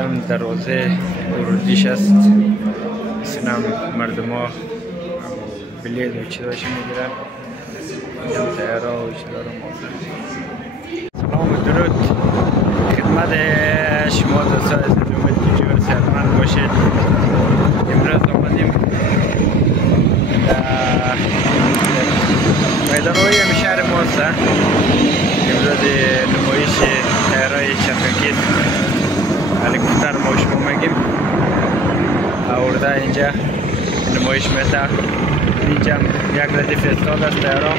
دم دروازه ورودیش است. سنم مردم ها بلید و چیزاشی میگیرن. اینجا تیارا و چیزا رو موافق. سلام و درود خدمت شما دوستان از امید که جور صحتمند باشید. امروز آمدیم میدان روی شهر ماست. امروز نمایش تیارای چرخکی هلیکوپتر ما شما میگیم آورده اینجا نمایش میده. اینجا یک ردیف استاد است تیارا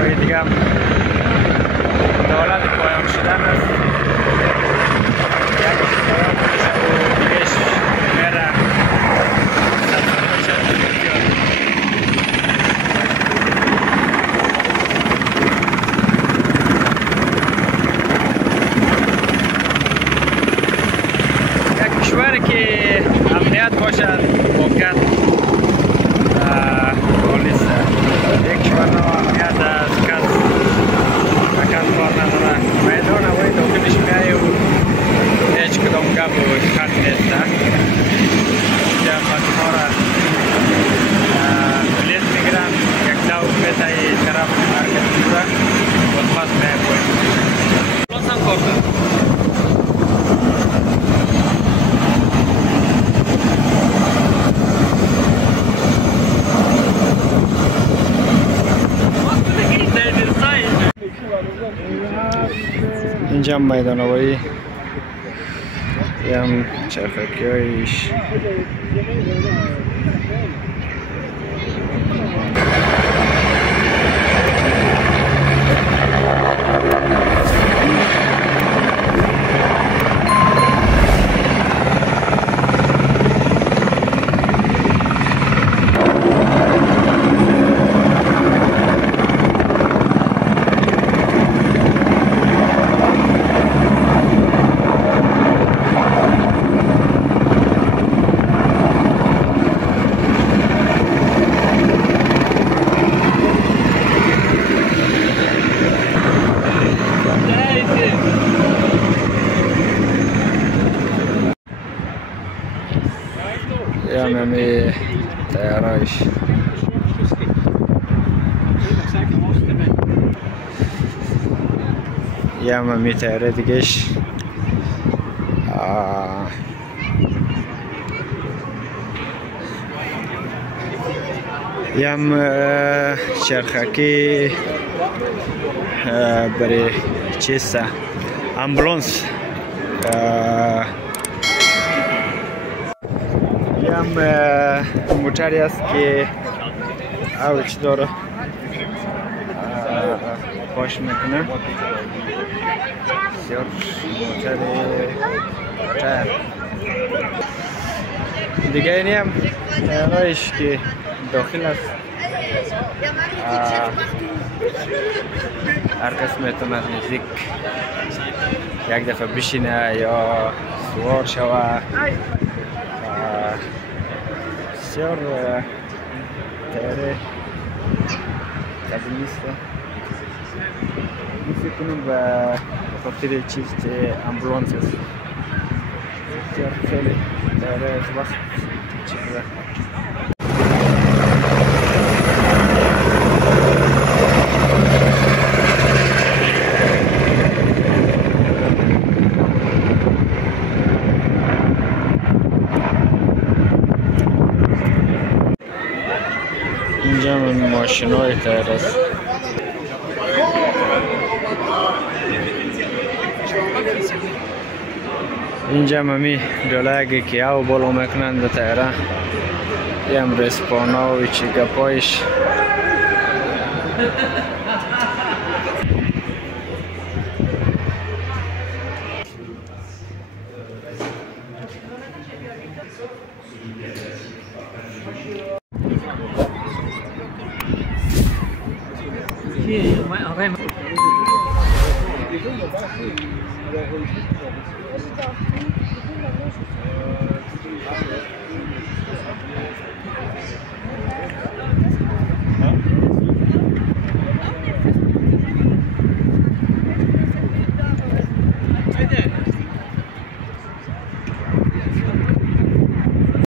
و دیگه هم دولت پایان شدن است. یک پایان و دیگهش میره یک کشور که امنیت باشد واقعا پلیس یک کشور نو امنیت است کس کار نداره. میدان هوایی داخلش میایی و هیچ کدام گپ و خط نیست. اینجا مردم را پلیس میگیرن یک دو میته ای طرف حرکت میکنه و پس میای پایین. لازم کار دارم. اینجا میدان هوایی هم چرخکی هایش یا ممی تیارایش یا ممی تیاره دیگهش یم چرخکی برای چیست امبولانس یم موتری است که اوچ داره پاش میکنه. بسیار موتر دیگه اینی هم تیارایش که داخل است. هر کس میتونه نزدیک یک دفعه بشینه یا سوار شوه. بسیار تیاره قدیمی است. فکر کنم به خاطر چیز امبولانس است. بسیار خیلی تیاره از وقت چیزه. اینجا ماشین های تایر است. اینجا ممی دولگی که او بالا میکنند به تایره. یم رسپانا و چی گپایش